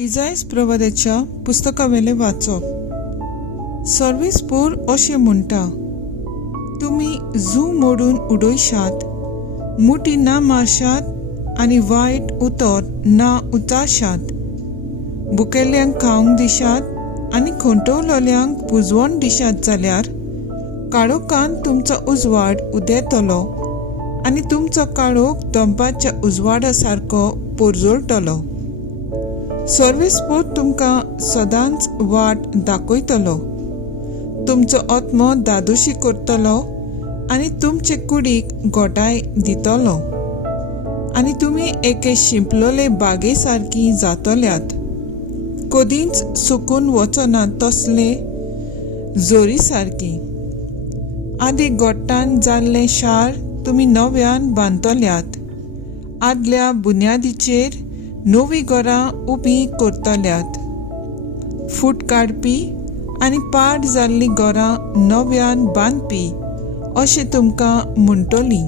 इजायस प्रवाद्याच्या पुस्तकावेले वाचप. सर्वीस पोर अशें म्हणटा, तुमी जू मोडून उडयशात, मुठी ना मारशात आनी वायट उतर ना उतारशात, भुकेल्ल्यांक खावंक दिशात आनी खंटोवलोल्यांक पुजवण दिशात जाल्यार काळोखान तुमचो उजवाड उदेतलो आनी तुमचो काळोख दंपाच्या उजवाडा सारको पोरजोळटलो. सर्वेस्पोर तुमकां सदांच वाट दाखयतलो, तुमचो आत्मो दादोशी करतलो आनी तुमचे कुडीक घोटाय दितलो आनी तुमी एके शिंपलोले बागे सारकी जातल्यात, कदींच सुकून वचना तसले जोरी सारकी. आदी गोट्टान जाल्लें शार तुमी नव्यान बांदतल्यात, आदल्या बुन्यादीचेर नवी घरां उबी करतल्यात. फूट काडपी आनी पाड जाल्लीं घरां नव्यान बांदपी अशें तुमकां म्हणटलीं.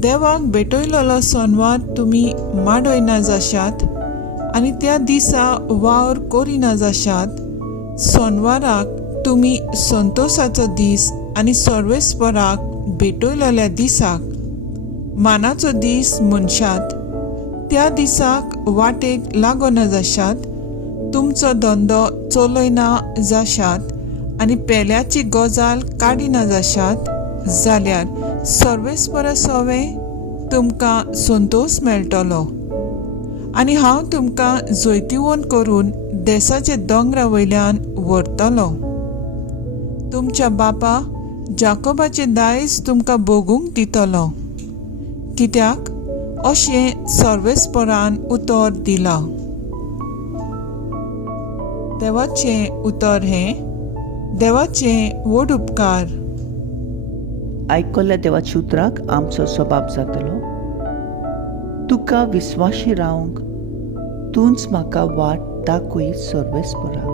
देवाक भेटयलोलो सोनवार तुमी माडयना जाशात आनी त्या दिसा वावर करिना जाशात. सोनवाराक तुमी संतोशाचो दीस आनी सर्वेस्पराक भेटयलोल्या दिसाक मानाचो दीस म्हणशात. त्या दिसाक वाटेक लागना जाशात, तुमचो धंदो चलयना जाशात आनी पेल्याची गजाल काडिना जाशात जाल्यार सर्वेस्परा सवे तुमकां संतोश मेळटलो आनी हांव तुमकां जैतिवंत करून देसाचे दोंगरा वयल्यान व्हरतलो. तुमच्या बापा जाकोबाचे दायज तुमकां भोगूंक दितलो, कित्याक अशें सर्वेस्परान उतर दिलां. देवाचें उतर हें, देवाचें व्हड उपकार. आयकल्ल्या देवाच्या उतराक आमचो सबाब जातलो. तुका विस्वाशी रावंक तूंच म्हाका वाट दाखय सर्वेस्परा.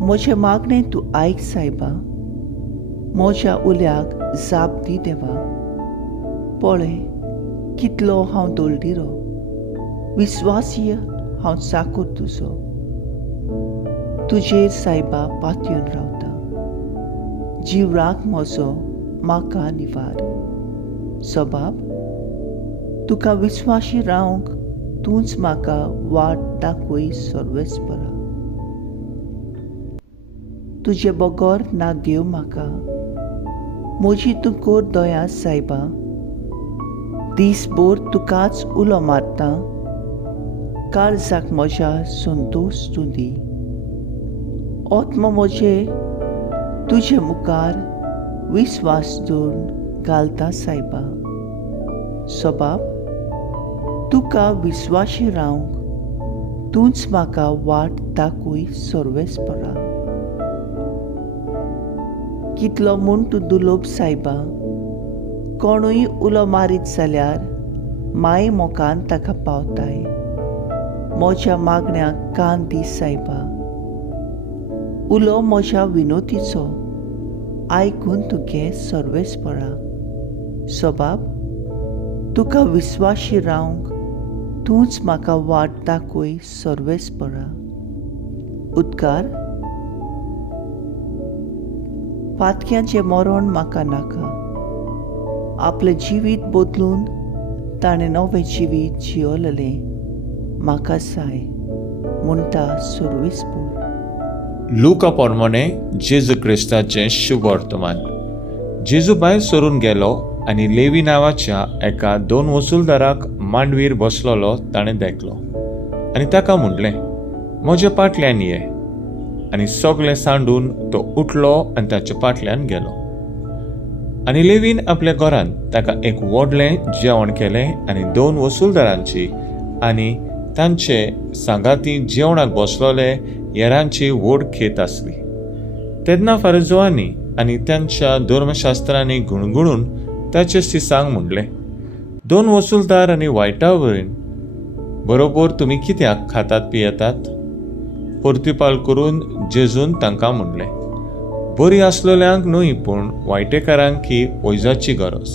म्हजें मागणें तूं आयक सायबा, म्हज्या उल्याक जाप दी देवा. पळय कितलो हांव दोलडिरो, विस्वासीय हांव चाकर तुजो. तुजेर सायबा पातयेवन रावता, जिवराक म्हजो म्हाका निवार. सबाब, तुका विस्वाशी रावंक तूंच म्हाका वाट दाखय सर्वेस्परा. तुजे बगोर ना घेव म्हाका, म्हजी तूं कोर दया सायबा. दिसभर तुकाच उलो मारता, काळजाक म्हज्या संतोश तूं दी. आत्मो म्हजे तुजे मुखार विस्वास दवरून घालता सायबा. सबाब, तुका विस्वाशी रावंक तूंच म्हाका वाट दाखय सर्वेस्परा. कितलो म्हूण तूं दुलोप सायबा, कोणूय उलो मारीत जाल्यार माय मोगान ताका पावताय. म्हज्या मागण्याक कान दी सायबा. उलो म्हज्या विनोतीचो आयकून तुगे सर्वेस्परा. सबाब, तुका विस्वाशी रावंक तूंच म्हाका वाट दाखय सर्वेस्परा. उद्गार. पातक्यांचें मरण म्हाका नाका. आपलें जिवीत बदलून ताणें नवें जिवीत जियोलेलें म्हाका जाय म्हणटा सर्वेस्पोर. लुका पोरमोणे जेजू क्रिस्ताचें शुभ वर्तमान. जेजू भायर सरून गेलो आनी लेवी नांवाच्या एका 2 वसूलदाराक मांडवीर बसलोलो ताणें देखलो आनी ताका म्हणलें, म्हज्या फाटल्यान ये. आनी सगळें सांडून तो उठलो आनी ताच्या फाटल्यान गेलो. आनी लेवीन आपल्या घरांत ताका एक व्हडलें जेवण केलें आनी 2 वसूलदारांची आनी तांचे सांगाती जेवणाक बसलोले हेरांची व्हड खेत आसली. तेन्ना फारिझेयांनी आनी तांच्या धर्मशास्त्रांनी गुणगुणून ताचे सिसांक म्हणलें, 2 वसूलदार आनी वायटावरीन बरोबर तुमी कित्याक खातात पियेतात? परतिपाल करून जेजून तांकां म्हणलें, बरी आसलेल्यांक न्हय पूण वायटेकारांक ही वैजाची गरज.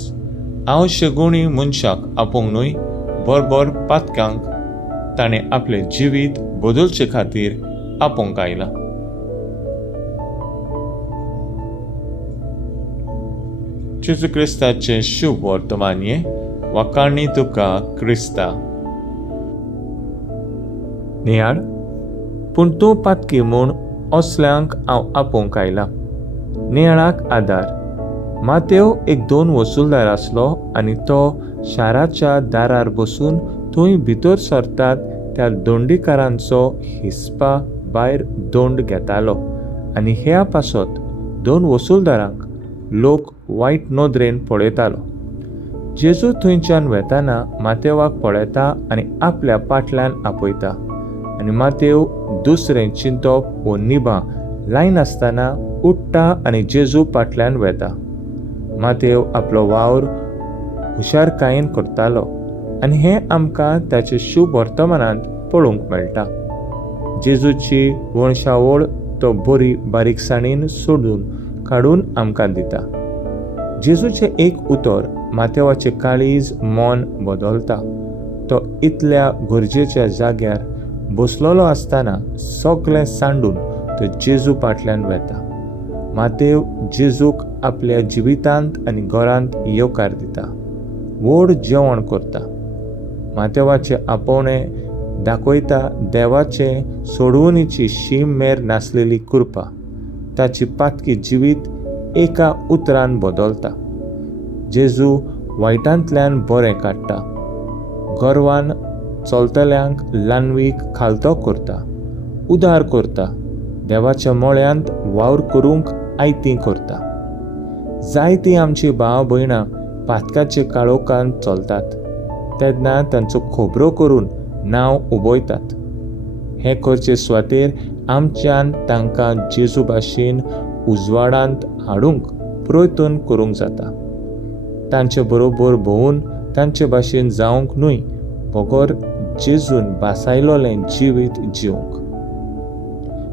हांव शेगुणी मनशाक आपोवंक न्हय, बरोबर पातकांक ताणें आपलें जिवीत बदलचे खातीर आपोवंक आयला. जेजू क्रिस्ताचें शुभ वर्तमान वाकाणणी तुका क्रिस्ता. नियाळ, पूण तूं पातकी म्हूण असल्यांक हांव आपोवंक आयला. नियाळाक आदार. मातेव एक 2 वसूलदार आसलो आनी तो शाराच्या दारार बसून थंय भितर सरतात त्या दोंडीकारांचो हिस्पा भायर दोंड घेतालो आनी ह्या पासत 2 वसूलदारांक लोक वायट नदरेन पळयतालो. जेजू थंयच्यान वेताना मातेवाक पळयता आनी आपल्या फाटल्यान आपयता आनी मातेव दुसरें चिंतप वो निभां लायन आसतना उठ्ठा आनी जेजू फाटल्यान वेता. मातेव आपलो वावर हुशारकायेन करतालो आनी हें आमकां ताचे शुभ वर्तमानांत पळोवंक मेळटा. जेजूची वंशावळ तो बरी बारीकसाणेन सोडून काडून आमकां दिता. जेजूचें एक उतर मातेवाचें काळीज मन बदलता. तो इतल्या गरजेच्या जाग्यार बसलोलो आसतना सगळें सांडून तो जेजू फाटल्यान वेता. मातेव जेजूक आपल्या जिवितांत आनी घरांत येवकार दिता. व्हड जेवण करता. मातेवाचें आपोवणें दाखयता देवाचें सोडवणीची शीम मेर नासलेली कृपा. ताची पातकी जिवीत एका उतरान बदलता. जेजू वायटांतल्यान बरें काडटा. गर्वान चलतल्यांक लानवीक खालतो करता. उदार करता. देवाच्या मळ्यांत वावर करूंक आयती करता. जायतीं आमची भाव भयणां पातकाचे काळोखांत चलतात तेन्ना तांचो खोबरो करून नांव उबयतात. हें करचे सुवातेर आमच्यान तांकां जेजू भाशेन उजवाडांत हाडूंक प्रयत्न करूंक जाता. तांचे बरोबर भोवून तांचे भाशेन जावंक न्हय, बगर जेजून बासायलोलें जिवीत जिवंक.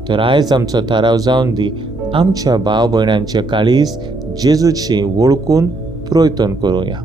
तर आयज आमचो थाराव जावन दी आमच्या भाव भयणांचे काळीज जेजूची वळखून प्रयत्न करुया.